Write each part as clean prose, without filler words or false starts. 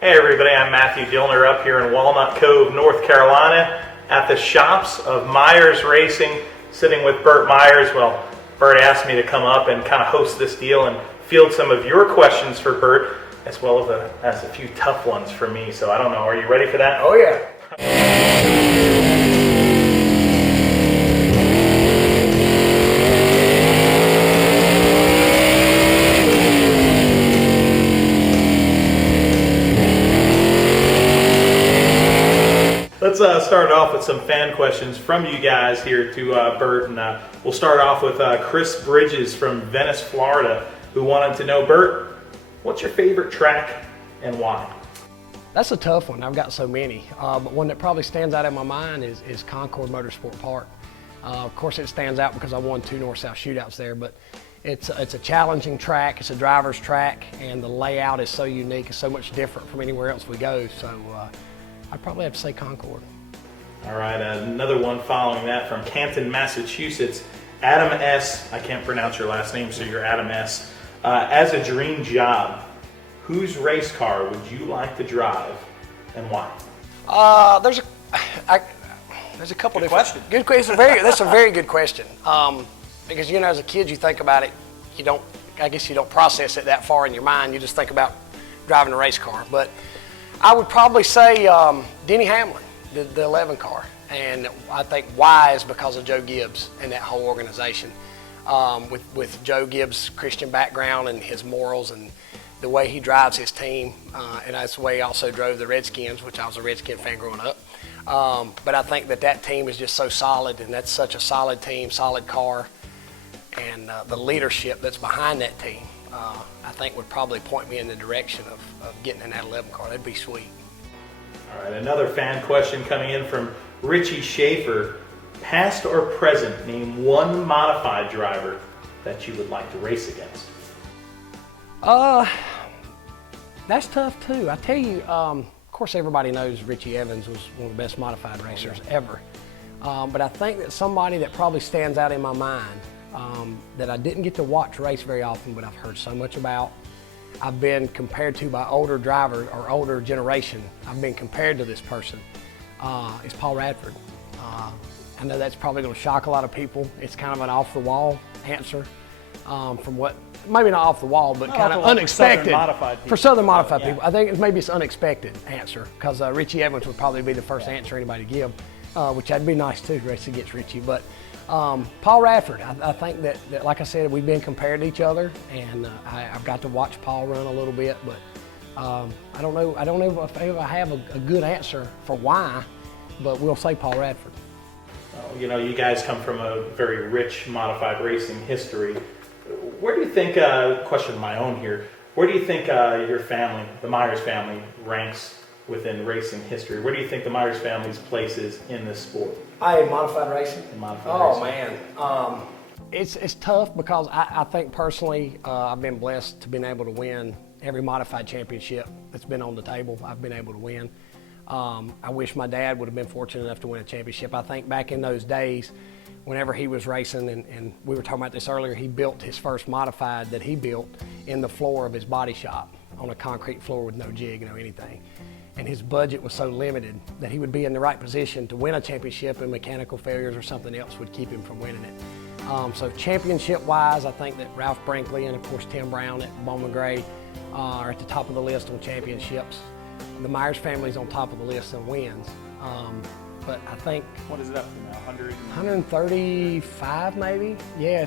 Hey everybody, I'm Matthew Dilner up here in Walnut Cove, North Carolina at the shops of Myers Racing, sitting with Burt Myers. Well, Burt asked me to come up and kind of host this deal and field some of your questions for Burt, as well as a few tough ones for me. So I don't know, are you ready for that? Oh yeah. Let's start off with some fan questions from you guys here to Burt, and we'll start off with Chris Bridges from Venice, Florida, who wanted to know, Burt, what's your favorite track and why? That's a tough one. I've got so many. But one that probably stands out in my mind is Concord Motorsport Park. Of course, it stands out because I won 2 North-South shootouts there, but it's a challenging track. It's a driver's track, and the layout is so unique. It's so much different from anywhere else we go. So I'd probably have to say Concord. All right, another one following that from Canton, Massachusetts. Adam S., I can't pronounce your last name, so you're Adam S. As a dream job, whose race car would you like to drive and why? There's a couple Good different question. Good question. That's a very good question. Because as a kid you think about it, I guess you don't process it that far in your mind. You just think about driving a race car. But I would probably say Denny Hamlin, the 11 car, and I think why is because of Joe Gibbs and that whole organization. With Joe Gibbs' Christian background and his morals and the way he drives his team, and that's the way he also drove the Redskins, which I was a Redskin fan growing up. But I think that team is just so solid, and that's such a solid team, solid car, and the leadership that's behind that team, I think would probably point me in the direction of getting in that 11 car. That'd be sweet. All right, another fan question coming in from Richie Schaefer. Past or present, name one modified driver that you would like to race against. That's tough too. I tell you, of course everybody knows Richie Evans was one of the best modified racers ever. But I think that somebody that probably stands out in my mind that I didn't get to watch race very often, but I've heard so much about, I've been compared to by older drivers or older generation, I've been compared to this person, is Paul Radford. I know that's probably going to shock a lot of people. It's kind of an off-the-wall answer from what, maybe not off the wall, but kind of unexpected. For Southern modified people. I think maybe it's an unexpected answer because Richie Evans would probably be the first answer anybody to give, which that'd be nice too, race against Richie. But Paul Radford, I think that, like I said, we've been compared to each other, and I've got to watch Paul run a little bit, but I don't know if I have a good answer for why, but we'll say Paul Radford. You guys come from a very rich modified racing history. Where do you think, question of my own here, where do you think your family, the Myers family, ranks within racing history? Where do you think the Myers family's place is in this sport? Modified racing? In modified racing. Man. It's tough because I think personally I've been blessed to been able to win every modified championship that's been on the table. I've been able to win. I wish my dad would have been fortunate enough to win a championship. I think back in those days, whenever he was racing, and we were talking about this earlier, he built his first modified that he built in the floor of his body shop on a concrete floor with no jig, no anything. And his budget was so limited that he would be in the right position to win a championship, and mechanical failures or something else would keep him from winning it. So championship-wise, I think that Ralph Brinkley and of course Tim Brown at Bowman Gray are at the top of the list on championships. The Myers family's on top of the list in wins. But I think, What is it up to now? 135 maybe? Yeah,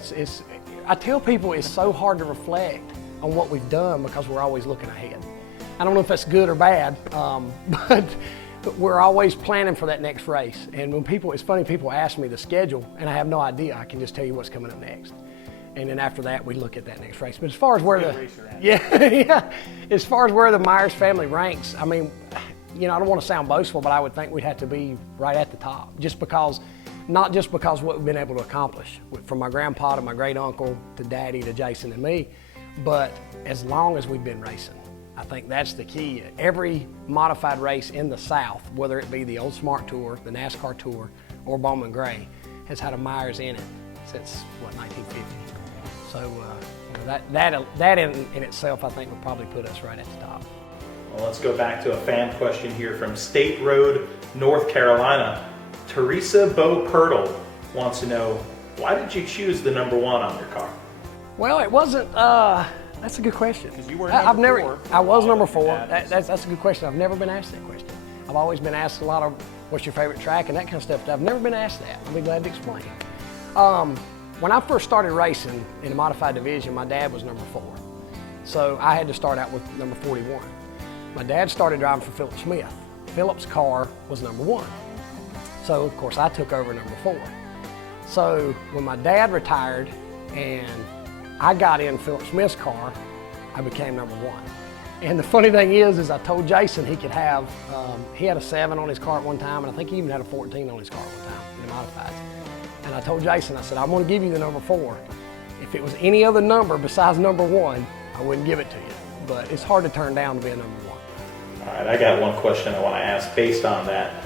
I tell people it's so hard to reflect on what we've done because we're always looking ahead. I don't know if that's good or bad, but we're always planning for that next race. And it's funny, people ask me the schedule and I have no idea. I can just tell you what's coming up next. And then after that, we look at that next race. But as far as where as far as where the Myers family ranks, I mean, I don't want to sound boastful, but I would think we'd have to be right at the top, not just because what we've been able to accomplish, from my grandpa to my great uncle to Daddy to Jason and me, but as long as we've been racing. I think that's the key. Every modified race in the South, whether it be the old Smart Tour, the NASCAR Tour, or Bowman Gray, has had a Myers in it since, 1950. So that in itself, I think, would probably put us right at the top. Well, let's go back to a fan question here from State Road, North Carolina. Teresa Bo Pirtle wants to know, why did you choose the number 1 on your car? Well, it wasn't. That's a good question. Because you were I've number never. 4. I was number 4. That's a good question. I've never been asked that question. I've always been asked a lot of what's your favorite track and that kind of stuff. But I've never been asked that. I'll be glad to explain. When I first started racing in the modified division, my dad was number 4, so I had to start out with number 41. My dad started driving for Philip Smith. Philip's car was number 1, so of course I took over number 4. So when my dad retired and I got in Philip Smith's car, I became number 1. And the funny thing is I told Jason he could have, he had a 7 on his car at one time, and I think he even had a 14 on his car at one time in the modifieds. And I told Jason, I said, I'm gonna give you the number 4. If it was any other number besides number 1, I wouldn't give it to you. But it's hard to turn down to be a number 1. All right, I got one question I want to ask based on that.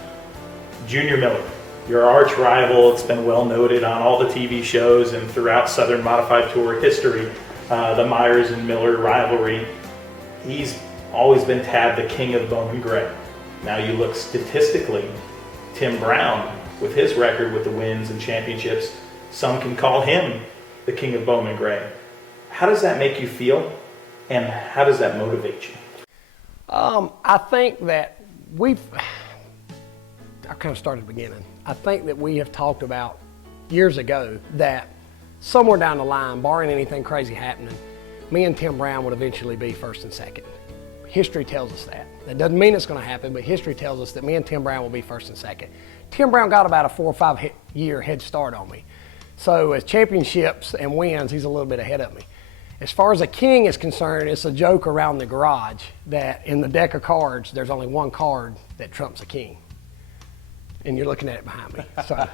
Junior Miller, your arch rival, it's been well noted on all the TV shows and throughout Southern Modified Tour history, the Myers and Miller rivalry. He's always been tabbed the king of Bowman Gray. Now you look statistically, Tim Brown, with his record with the wins and championships, some can call him the king of Bowman Gray. How does that make you feel, and how does that motivate you? I think that I'll kind of start at the beginning. I think that we have talked about years ago that somewhere down the line, barring anything crazy happening, me and Tim Brown would eventually be first and second. History tells us that. That doesn't mean it's going to happen, but history tells us that me and Tim Brown will be first and second. Tim Brown got about a 4 or 5 year head start on me. So as championships and wins, he's a little bit ahead of me. As far as a king is concerned, it's a joke around the garage that in the deck of cards, there's only one card that trumps a king. And you're looking at it behind me. So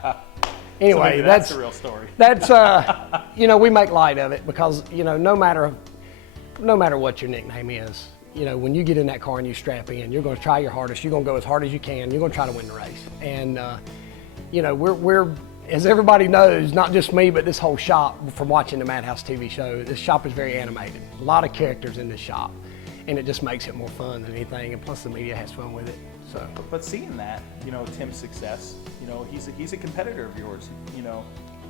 anyway, so that's the real story. That's, we make light of it because, no matter what your nickname is, when you get in that car and you strap in, you're going to try your hardest. You're going to go as hard as you can. You're going to try to win the race. And, we're as everybody knows, not just me, but this whole shop, from watching the Madhouse TV show, this shop is very animated. A lot of characters in this shop. And it just makes it more fun than anything. And plus the media has fun with it. So. But seeing that, Tim's success, he's a competitor of yours.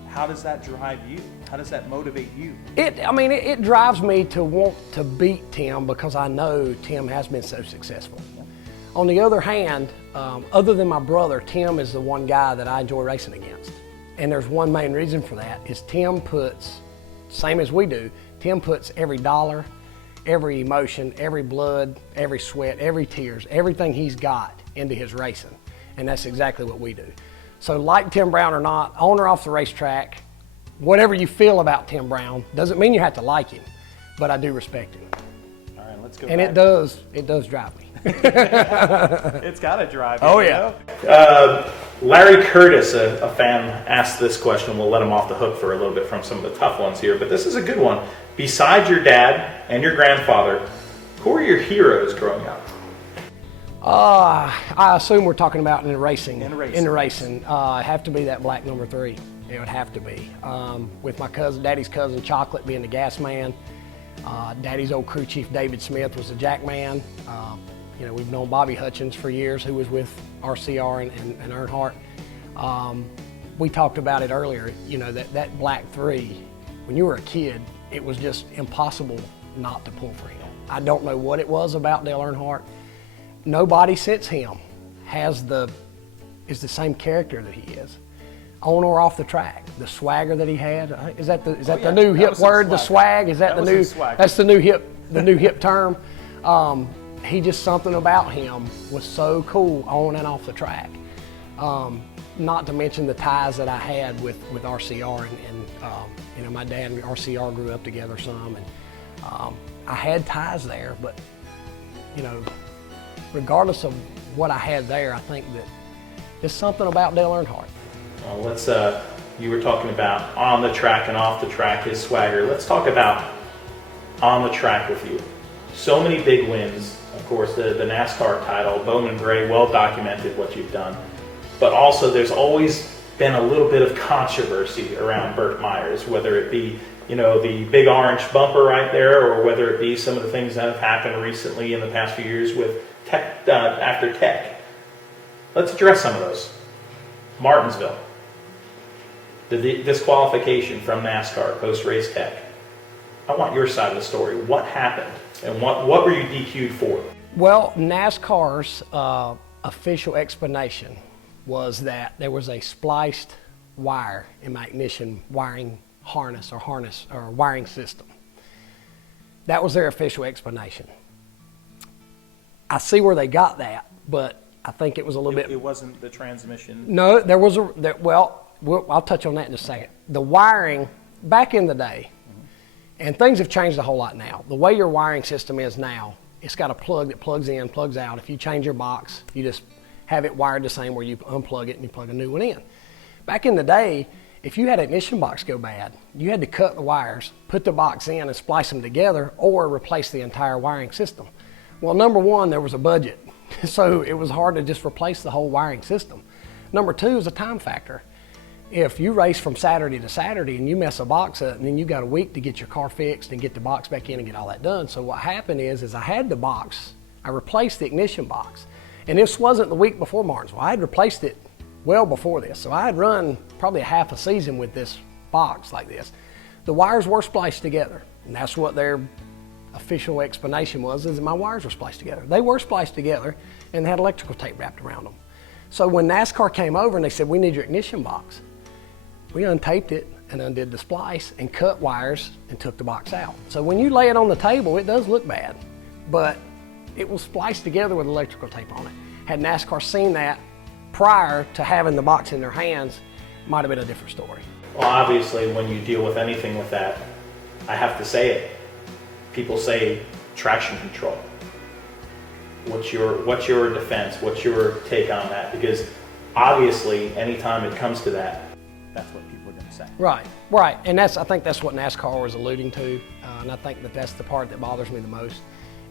How does that drive you? How does that motivate you? It drives me to want to beat Tim because I know Tim has been so successful. Yeah. On the other hand, other than my brother, Tim is the one guy that I enjoy racing against. And there's one main reason for that is Tim puts, same as we do, Tim puts every dollar, every emotion, every blood, every sweat, every tears, everything he's got into his racing. And that's exactly what we do. So like Tim Brown or not, on or off the racetrack, whatever you feel about Tim Brown, doesn't mean you have to like him, but I do respect him. All right, let's go and back. it does drive me. It's got to drive you. Oh, yeah. Larry Curtis, a fan, asked this question. We'll let him off the hook for a little bit from some of the tough ones here, but this is a good one. Besides your dad and your grandfather, who are your heroes growing up? I assume we're talking about in the racing. In the racing. It'd have to be that black number 3. It would have to be. With my daddy's cousin Chocolate being the gas man. Daddy's old crew chief David Smith was the jack man. We've known Bobby Hutchins for years, who was with RCR and Earnhardt. We talked about it earlier, that black 3, when you were a kid, it was just impossible not to pull for him. I don't know what it was about Dale Earnhardt. Nobody since him is the same character that he is, on or off the track. The swagger that he had, is that the new hip word? The swag, is that the new? That's the new hip term. He just, something about him was so cool on and off the track. Not to mention the ties that I had with RCR and my dad and RCR grew up together some, and I had ties there, but regardless of what I had there, I think that there's something about Dale Earnhardt. Well, you were talking about on the track and off the track, his swagger. Let's talk about on the track with you. So many big wins, of course, the NASCAR title, Bowman Gray, well documented what you've done. But also there's always been a little bit of controversy around Burt Myers, whether it be, the big orange bumper right there, or whether it be some of the things that have happened recently in the past few years with Tech, after Tech. Let's address some of those. Martinsville, the disqualification from NASCAR post-race Tech. I want your side of the story. What happened, and what were you DQ'd for? Well, NASCAR's official explanation was that there was a spliced wire in my ignition wiring harness or wiring system. That was their official explanation. I see where they got that, but I think it was a little bit. It wasn't the transmission. No, there was I'll touch on that in a second. The wiring back in the day, and things have changed a whole lot now. The way your wiring system is now, it's got a plug that plugs in, plugs out. If you change your box, you just have it wired the same where you unplug it and you plug a new one in. Back in the day, if you had an ignition box go bad, you had to cut the wires, put the box in and splice them together, or replace the entire wiring system. Well, number one, there was a budget, so it was hard to just replace the whole wiring system. Number two is a time factor. If you race from Saturday to Saturday and you mess a box up, and then you got a week to get your car fixed and get the box back in and get all that done. So what happened is I had the box, I replaced the ignition box, and this wasn't the week before Martinsville. I had replaced it well before this. So I had run probably a half a season with this box like this. The wires were spliced together, and that's what their official explanation was, is that my wires were spliced together. They were spliced together, and they had electrical tape wrapped around them. So when NASCAR came over and they said, we need your ignition box, we untaped it and undid the splice and cut wires and took the box out. So when you lay it on the table, it does look bad, but it was spliced together with electrical tape on it. Had NASCAR seen that prior to having the box in their hands, it might have been a different story. Well, obviously, when you deal with anything with that, I have to say it. People say traction control. What's your defense? What's your take on that? Because obviously, anytime it comes to that, That's what people are going to say. Right, and I think that's what NASCAR was alluding to, and I think that's the part that bothers me the most.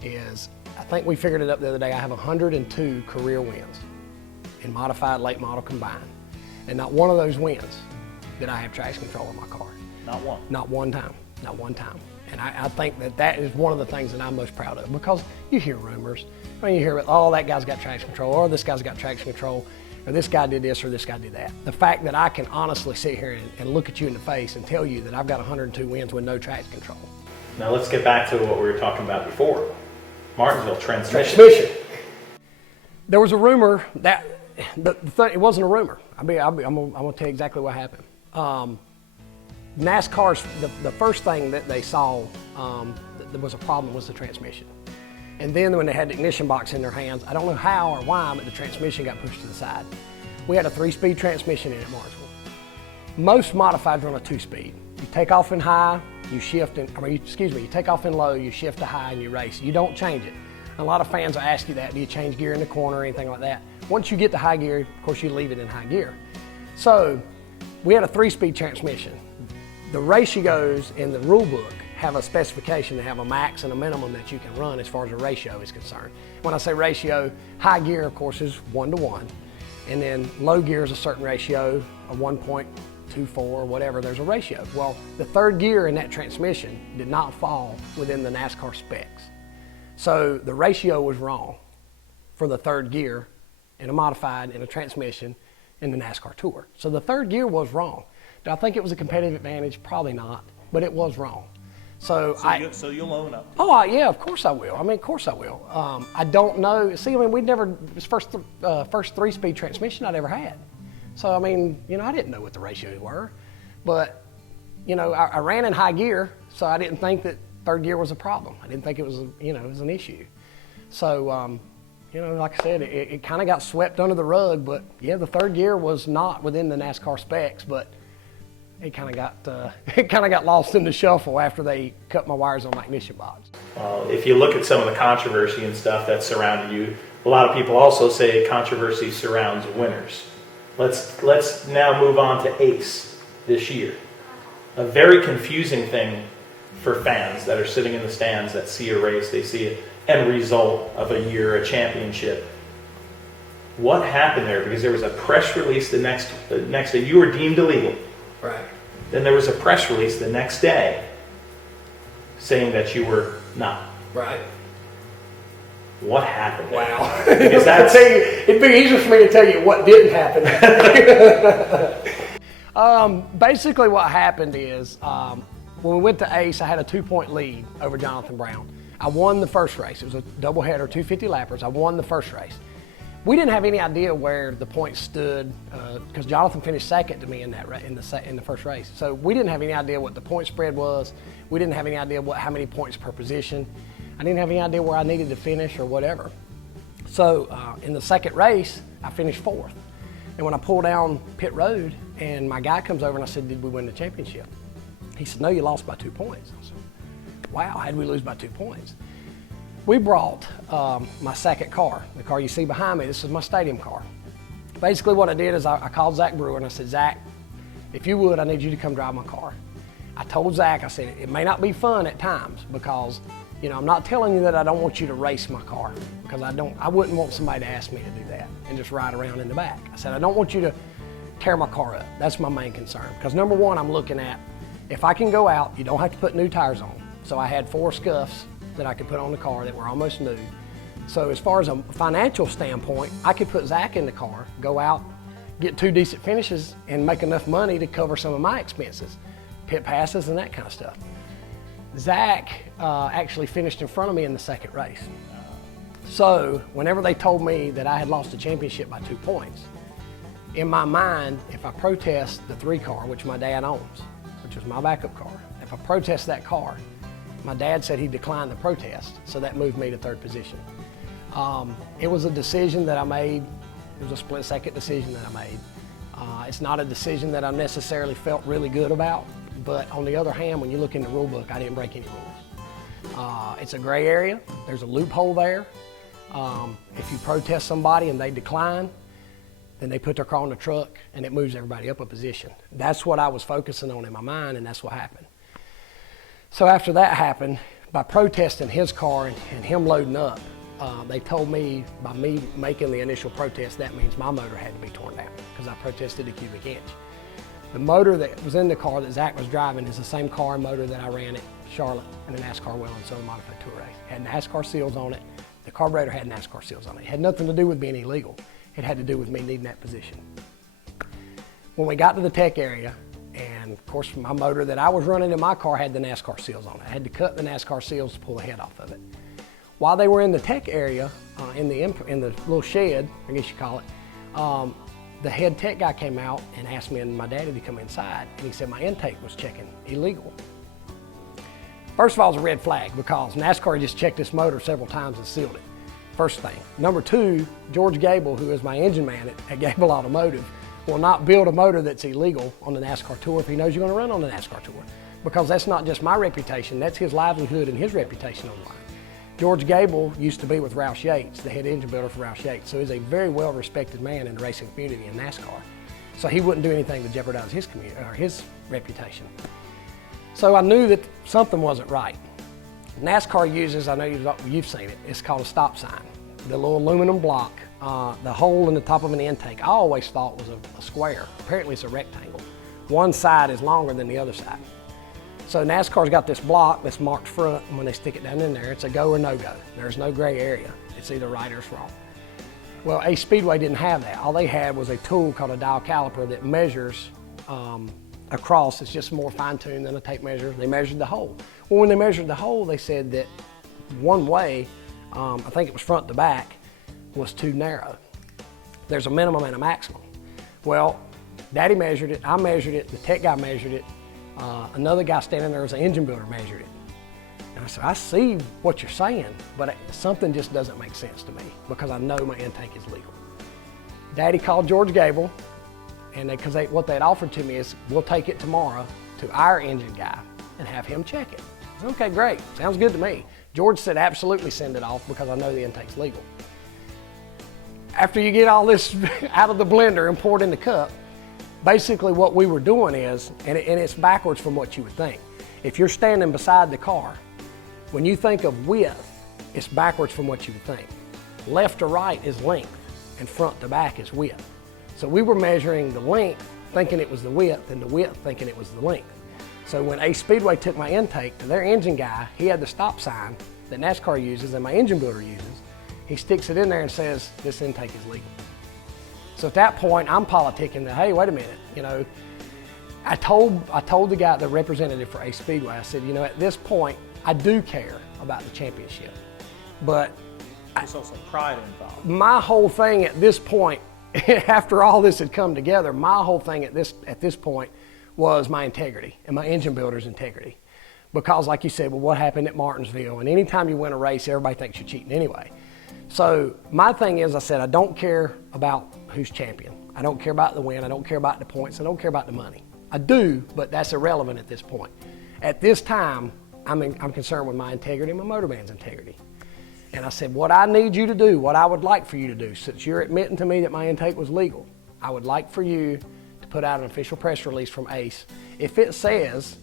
Is I think we figured it up the other day. I have 102 career wins in modified late model combined, and not one of those wins did I have traction control in my car. Not one. Not one time. Not one time. And I think that is one of the things that I'm most proud of, because you hear rumors. I mean, you hear, oh, that guy's got traction control, or this guy's got traction control, or this guy did this, or this guy did that. The fact that I can honestly sit here and look at you in the face and tell you that I've got 102 wins with no traction control. Now let's get back to what we were talking about before. Martinsville transmission. There was a rumor that, it wasn't a rumor. I'm going to tell you exactly what happened. NASCAR's, the first thing that they saw that was a problem was the transmission. And then when they had the ignition box in their hands, I don't know how or why, but the transmission got pushed to the side. We had a 3-speed transmission in at Martinsville. Most modifieds run a 2-speed. You take off in high, you shift in, you take off in low, you shift to high and you race. You don't change it. A lot of fans will ask you that, do you change gear in the corner or anything like that? Once you get to high gear, of course you leave it in high gear. So we had a 3-speed transmission. The ratios in the rule book have a specification to have a max and a minimum that you can run as far as a ratio is concerned. When I say ratio, high gear, of course, is 1-to-1. And then low gear is a certain ratio, a 1.24 or whatever, there's a ratio. Well, the third gear in that transmission did not fall within the NASCAR specs. So the ratio was wrong for the third gear in a modified, in a transmission, in the NASCAR Tour. So the third gear was wrong. Do I think it was a competitive advantage? Probably not, but it was wrong. So you'll own up. Oh, yeah, of course I will. Of course I will. I don't know. See, we'd never, it was first 3-speed transmission I'd ever had. So, I didn't know what the ratios were. But, I ran in high gear, so I didn't think that third gear was a problem. I didn't think it was, it was an issue. So, like I said, it kind of got swept under the rug. But, yeah, the third gear was not within the NASCAR specs, but it kind of got lost in the shuffle after they cut my wires on my ignition box. If you look at some of the controversy and stuff that surrounded you, a lot of people also say controversy surrounds winners. Let's now move on to Ace this year. A very confusing thing for fans that are sitting in the stands that see a race, they see an end result of a year, a championship. What happened there? Because there was a press release the next day. You were deemed illegal. Right. Then there was a press release the next day saying that you were not. Right. What happened? Wow. Because that's it'd be easier for me to tell you what didn't happen. Basically what happened is when we went to Ace, I had a 2-point lead over Jonathan Brown. I won the first race. It was a doubleheader, 250 lappers. I won the first race. We didn't have any idea where the points stood because Jonathan finished second to me in the first race. So we didn't have any idea what the point spread was. We didn't have any idea how many points per position. I didn't have any idea where I needed to finish or whatever. So in the second race, I finished fourth. And when I pulled down pit road and my guy comes over and I said, did we win the championship? He said, no, you lost by 2 points. I said, wow, how did we lose by 2 points? We brought my second car, the car you see behind me. This is my stadium car. Basically what I did is I called Zach Brewer and I said, Zach, if you would, I need you to come drive my car. I told Zach, I said, it may not be fun at times because, I'm not telling you that I don't want you to race my car because I wouldn't want somebody to ask me to do that and just ride around in the back. I said, I don't want you to tear my car up. That's my main concern because number one, I'm looking at, if I can go out, you don't have to put new tires on. So I had 4 scuffs that I could put on the car that were almost new. So as far as a financial standpoint, I could put Zach in the car, go out, get 2 decent finishes, and make enough money to cover some of my expenses, pit passes and that kind of stuff. Zach actually finished in front of me in the second race. So whenever they told me that I had lost the championship by 2 points, in my mind, if I protest the 3 car, which my dad owns, which was my backup car, if I protest that car, my dad said he declined the protest, so that moved me to 3rd position. It was a decision that I made. It was a split-second decision that I made. It's not a decision that I necessarily felt really good about, but on the other hand, when you look in the rule book, I didn't break any rules. It's a gray area. There's a loophole there. If you protest somebody and they decline, then they put their car on the truck and it moves everybody up a position. That's what I was focusing on in my mind, and that's what happened. So after that happened, by protesting his car and him loading up, they told me by me making the initial protest, that means my motor had to be torn down because I protested a cubic inch. The motor that was in the car that Zach was driving is the same car and motor that I ran at Charlotte in the NASCAR Well and Southern Modified Tour race. It had NASCAR seals on it. The carburetor had NASCAR seals on it. It had nothing to do with being illegal. It had to do with me needing that position. When we got to the tech area, and of course my motor that I was running in my car had the NASCAR seals on it. I had to cut the NASCAR seals to pull the head off of it. While they were in the tech area, in the little shed, I guess you call it, the head tech guy came out and asked me and my daddy to come inside, and he said my intake was checking illegal. First of all, it was a red flag because NASCAR just checked this motor several times and sealed it. First thing. Number 2, George Gable, who is my engine man at Gable Automotive, will not build a motor that's illegal on the NASCAR Tour if he knows you're going to run on the NASCAR Tour, because that's not just my reputation, that's his livelihood and his reputation on the line. George Gable used to be with Roush Yates, the head engine builder for Roush Yates, so he's a very well-respected man in the racing community in NASCAR. So he wouldn't do anything to jeopardize his reputation. So I knew that something wasn't right. NASCAR uses, I know you've seen it, it's called a stop sign. The little aluminum block, the hole in the top of an intake, I always thought was a square. Apparently it's a rectangle. One side is longer than the other side. So NASCAR's got this block that's marked front, and when they stick it down in there, it's a go or no go. There's no gray area. It's either right or it's wrong. Well, Ace Speedway didn't have that. All they had was a tool called a dial caliper that measures across. It's just more fine-tuned than a tape measure. They measured the hole. Well, when they measured the hole, they said that one way, I think it was front to back, was too narrow. There's a minimum and a maximum. Well, Daddy measured it, I measured it, the tech guy measured it, another guy standing there as an engine builder measured it. And I said, I see what you're saying, but something just doesn't make sense to me because I know my intake is legal. Daddy called George Gable, and what they'd offered to me is, we'll take it tomorrow to our engine guy and have him check it. I said, okay, great, sounds good to me. George said, absolutely send it off because I know the intake's legal. After you get all this out of the blender and pour it in the cup, basically what we were doing is, and it's backwards from what you would think. If you're standing beside the car, when you think of width, it's backwards from what you would think. Left to right is length, and front to back is width. So we were measuring the length, thinking it was the width, and the width thinking it was the length. So when Ace Speedway took my intake to their engine guy, he had the stop sign that NASCAR uses and my engine builder uses. He sticks it in there and says, this intake is legal. So at that point, I'm politicking that, hey, wait a minute, you know, I told the guy, the representative for Ace Speedway, I said, you know, at this point, I do care about the championship, but There's also pride involved. my whole thing at this point, after all this had come together, my whole thing at this point was my integrity and my engine builder's integrity. Because like you said, well, what happened at Martinsville? And anytime you win a race, everybody thinks you're cheating anyway. So my thing is, I said, I don't care about who's champion. I don't care about the win. I don't care about the points. I don't care about the money. I do, but that's irrelevant at this point. At this time, I'm concerned with my integrity and my motorman's integrity. And I said, what I need you to do, what I would like for you to do, since you're admitting to me that my intake was legal, I would like for you to put out an official press release from Ace. If it says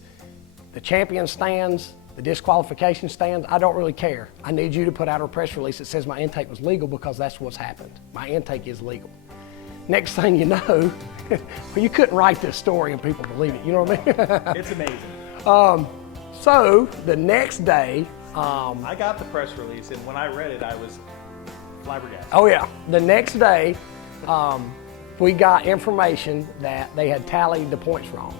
the champion stands, the disqualification stands, I don't really care. I need you to put out a press release that says my intake was legal because that's what's happened. My intake is legal. Next thing you know, well, you couldn't write this story and people believe it, you know what I mean? It's amazing. So the next day, I got the press release, and when I read it, I was flabbergasted. oh yeah, the next day, we got information that they had tallied the points wrong,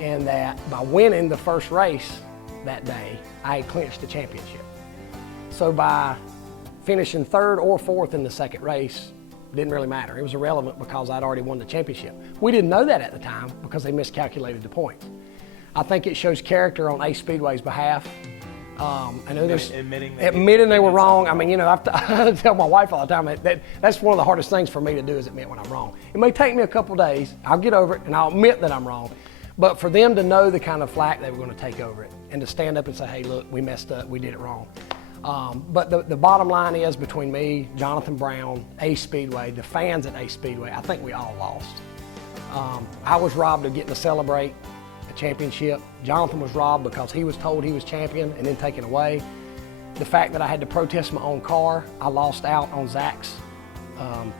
and that by winning the first race that day, I had clinched the championship. So by finishing third or fourth in the second race, didn't really matter. It was irrelevant because I'd already won the championship. We didn't know that at the time because they miscalculated the points. I think it shows character on Ace Speedway's behalf. I know there's admitting they were wrong. I mean, you know, I tell my wife all the time that's one of the hardest things for me to do is admit when I'm wrong. It may take me a couple days. I'll get over it and I'll admit that I'm wrong. But for them to know the kind of flack they were going to take over it and to stand up and say, hey, look, we messed up, we did it wrong. But the bottom line is between me, Jonathan Brown, Ace Speedway, the fans at Ace Speedway, I think we all lost. I was robbed of getting to celebrate a championship. Jonathan was robbed because he was told he was champion and then taken away. The fact that I had to protest my own car, I lost out on Zach's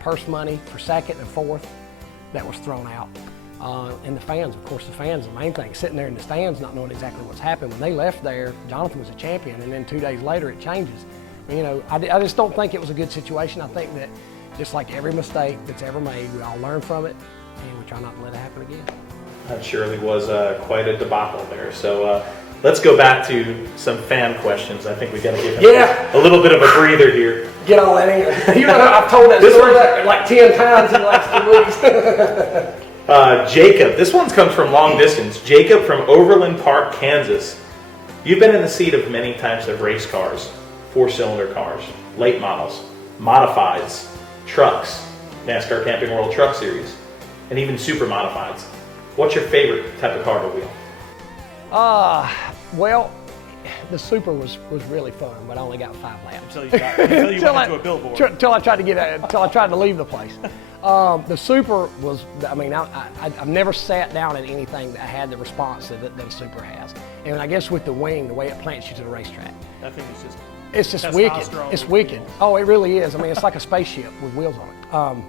purse money for second and fourth that was thrown out. And the fans, of course, the main thing, sitting there in the stands not knowing exactly what's happened. When they left there, Jonathan was a champion, and then 2 days later it changes. You know, I just don't think it was a good situation. I think that just like every mistake that's ever made, we all learn from it, and we try not to let it happen again. That surely was quite a debacle there. So let's go back to some fan questions. I think we got to give him a little bit of a breather here. Get all that in. You know, I've told that story like 10 times in the last 2 weeks. Jacob, this one comes from long distance. Jacob from Overland Park, Kansas. You've been in the seat of many types of race cars, 4-cylinder cars, late models, modifieds, trucks, NASCAR Camping World Truck Series, and even super modifieds. What's your favorite type of car to wheel? Well, the Super was really fun, but I only got 5 laps. Until you went into a billboard. Until I tried to leave the place. The Super was, I mean, I've never sat down in anything that had the response that a Super has. And I guess with the wing, the way it plants you to the racetrack. That thing is just... It's just wicked. It's wicked. Oh, it really is. I mean, it's like a spaceship with wheels on it.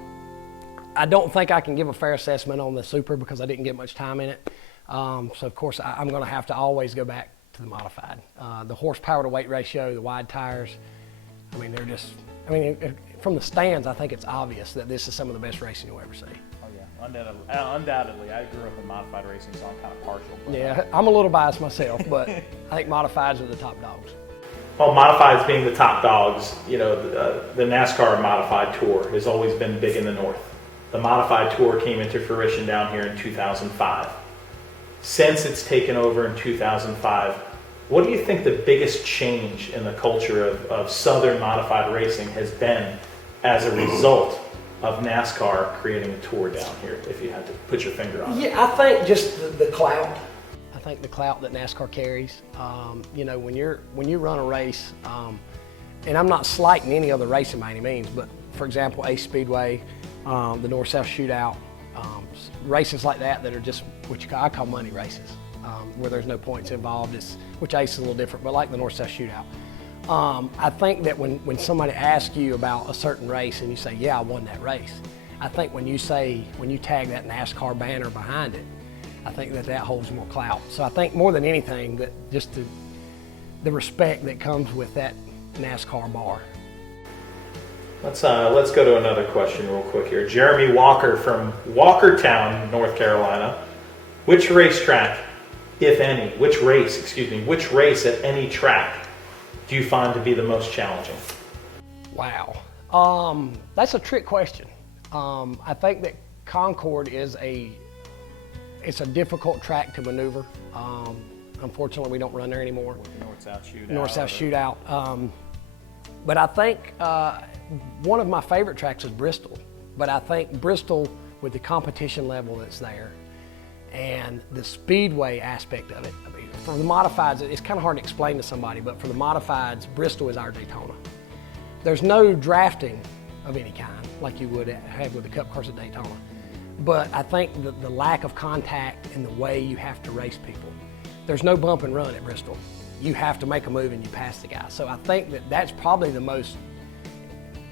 I don't think I can give a fair assessment on the Super because I didn't get much time in it. So, of course, I'm going to have to always go back to the modified. The horsepower to weight ratio, the wide tires, I mean, they're just, I mean, from the stands, I think it's obvious that this is some of the best racing you'll ever see. Oh, yeah. Undoubtedly. I grew up in modified racing, so I'm kind of partial. Yeah, I'm a little biased myself, but I think modifieds are the top dogs. Well, modifieds being the top dogs, you know, the NASCAR Modified Tour has always been big in the North. The Modified Tour came into fruition down here in 2005. Since it's taken over in 2005, what do you think the biggest change in the culture of Southern modified racing has been as a result of NASCAR creating a tour down here, if you had to put your finger on it? Yeah, I think just the clout. I think the clout that NASCAR carries. You know, when you run a race, and I'm not slighting any other racing by any means, but for example, Ace Speedway, the North-South Shootout, races like that are just what I call money races, where there's no points involved, which Ace is a little different, but like the North-South Shootout. I think that when somebody asks you about a certain race and you say, yeah, I won that race, I think when you tag that NASCAR banner behind it, I think that holds more clout. So I think more than anything that just the respect that comes with that NASCAR bar. Let's go to another question real quick here. Jeremy Walker from Walkertown, North Carolina. Which racetrack, if any, which race at any track do you find to be the most challenging? Wow. That's a trick question. I think that Concord it's a difficult track to maneuver. Unfortunately, we don't run there anymore. North-South shootout. But I think one of my favorite tracks is Bristol. But I think Bristol, with the competition level that's there and the speedway aspect of it, I mean, for the modifieds, it's kind of hard to explain to somebody, but for the modifieds, Bristol is our Daytona. There's no drafting of any kind like you would have with the Cup cars at Daytona. But I think the lack of contact and the way you have to race people, there's no bump and run at Bristol. You have to make a move and you pass the guy. So I think that's probably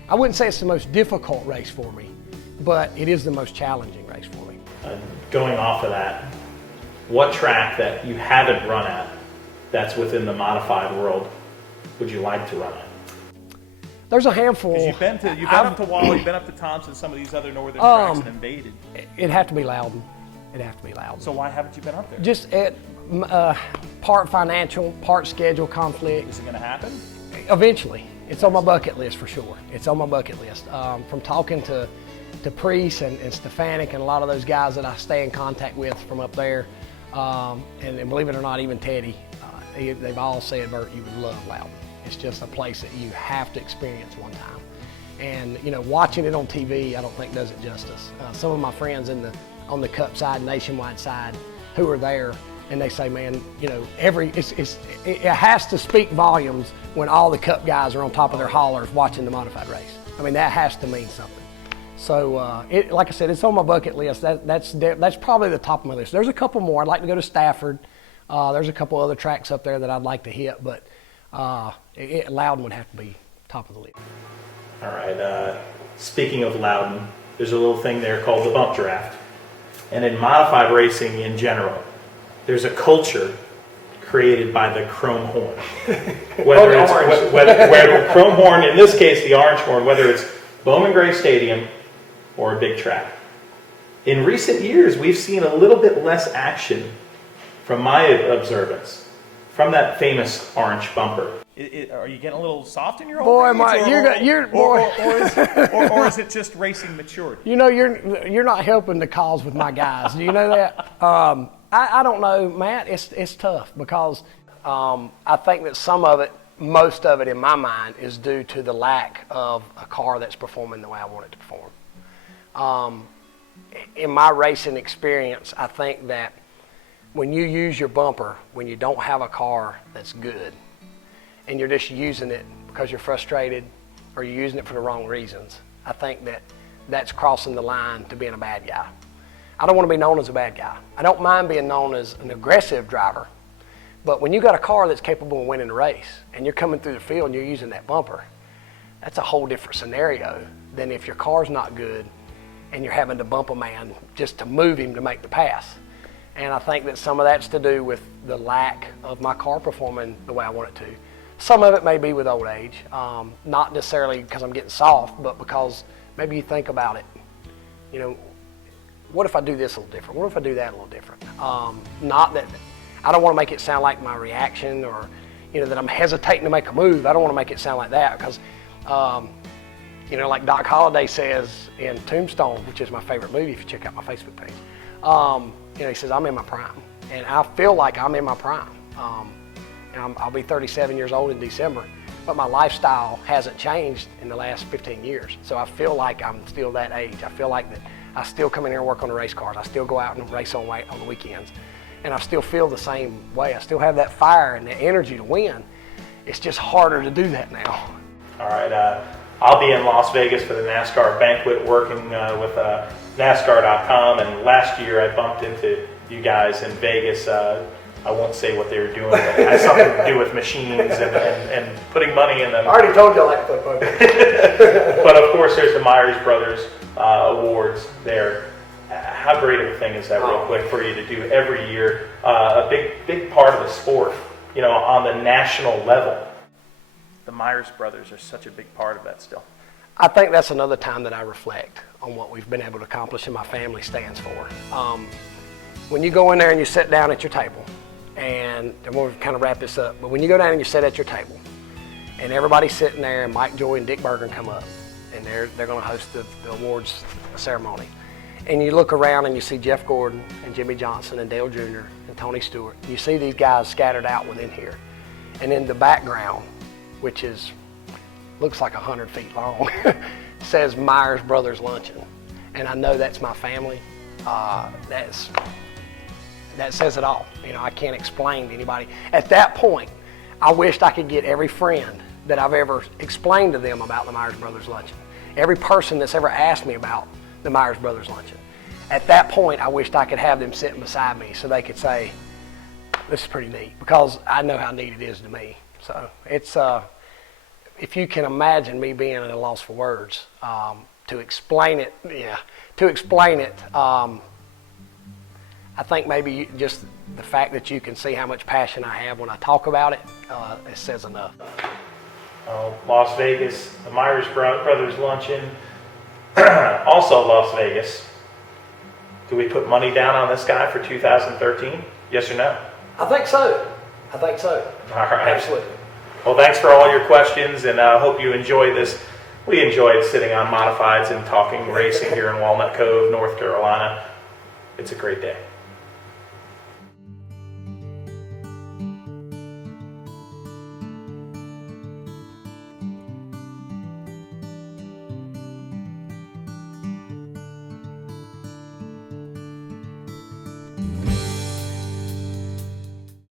I wouldn't say it's the most difficult race for me, but it is the most challenging race for me. Going off of that, what track that you haven't run at that's within the modified world would you like to run at? There's a handful. You've been up to Wall, you've been up to Thompson, some of these other northern tracks and invaded. It'd have to be Loudon. So why haven't you been up there? Just part financial, part schedule conflict. Is it going to happen? Eventually. It's on my bucket list for sure. It's on my bucket list. From talking to Priest and Stefanik and a lot of those guys that I stay in contact with from up there, and believe it or not, even Teddy, they've all said, Burt, you would love Loudon. It's just a place that you have to experience one time. And watching it on TV, I don't think does it justice. Some of my friends on the Cup side, nationwide side, who are there, and they say, man, it has to speak volumes when all the Cup guys are on top of their haulers watching the modified race. I mean, that has to mean something. So, like I said, it's on my bucket list. That's probably the top of my list. There's a couple more. I'd like to go to Stafford. There's a couple other tracks up there that I'd like to hit, but Loudon would have to be top of the list. All right. Speaking of Loudon, there's a little thing there called the bump draft. And in modified racing in general, there's a culture created by the chrome horn. Whether the chrome horn, in this case the orange horn, whether it's Bowman Gray Stadium or a big track. In recent years, we've seen a little bit less action, from my observance, from that famous orange bumper. Are you getting a little soft in your boy, old age? Or is it just racing maturity? You're not helping the cause with my guys. Do you know that? I don't know, Matt. It's tough because I think that most of it in my mind is due to the lack of a car that's performing the way I want it to perform. In my racing experience, I think that when you use your bumper, when you don't have a car that's good, and you're just using it because you're frustrated or you're using it for the wrong reasons, I think that's crossing the line to being a bad guy. I don't want to be known as a bad guy. I don't mind being known as an aggressive driver, but when you got a car that's capable of winning a race and you're coming through the field and you're using that bumper, that's a whole different scenario than if your car's not good and you're having to bump a man just to move him to make the pass. And I think that some of that's to do with the lack of my car performing the way I want it to. Some of it may be with old age, not necessarily because I'm getting soft, but because maybe you think about it, what if I do this a little different? What if I do that a little different? Not that, I don't want to make it sound like my reaction or, that I'm hesitating to make a move. I don't want to make it sound like that because, like Doc Holliday says in Tombstone, which is my favorite movie if you check out my Facebook page, he says, I'm in my prime. And I feel like I'm in my prime. I'll be 37 years old in December, but my lifestyle hasn't changed in the last 15 years. So I feel like I'm still that age. I feel like that I still come in here and work on the race cars. I still go out and race on the weekends. And I still feel the same way. I still have that fire and the energy to win. It's just harder to do that now. All right. I'll be in Las Vegas for the NASCAR banquet working with NASCAR.com. And last year I bumped into you guys in Vegas I won't say what they were doing, but it has something to do with machines and putting money in them. I already told you I like to play poker. But of course, there's the Myers Brothers Awards there. How great of a thing is that, real quick, for you to do every year? A big part of the sport, on the national level. The Myers Brothers are such a big part of that still. I think that's another time that I reflect on what we've been able to accomplish and my family stands for. When you go in there and you sit down at your table, and we'll kind of wrap this up, but when you go down and you sit at your table, and everybody's sitting there, and Mike Joy and Dick Bergen come up, and they're going to host the awards ceremony, and you look around and you see Jeff Gordon and Jimmy Johnson and Dale Jr. and Tony Stewart. You see these guys scattered out within here, and in the background, which looks like 100 feet long, says Myers Brothers Luncheon, and I know that's my family. That says it all. I can't explain to anybody. At that point, I wished I could get every friend that I've ever explained to them about the Myers Brothers Luncheon. Every person that's ever asked me about the Myers Brothers Luncheon. At that point, I wished I could have them sitting beside me so they could say, this is pretty neat, because I know how neat it is to me. So it's, if you can imagine me being at a loss for words, to explain it, I think maybe just the fact that you can see how much passion I have when I talk about it, it says enough. Las Vegas, the Myers Brothers Luncheon, also Las Vegas. Do we put money down on this guy for 2013? Yes or no? I think so. All right. Absolutely. Well, thanks for all your questions, and I hope you enjoyed this. We enjoyed sitting on modifieds and talking racing here in Walnut Cove, North Carolina. It's a great day.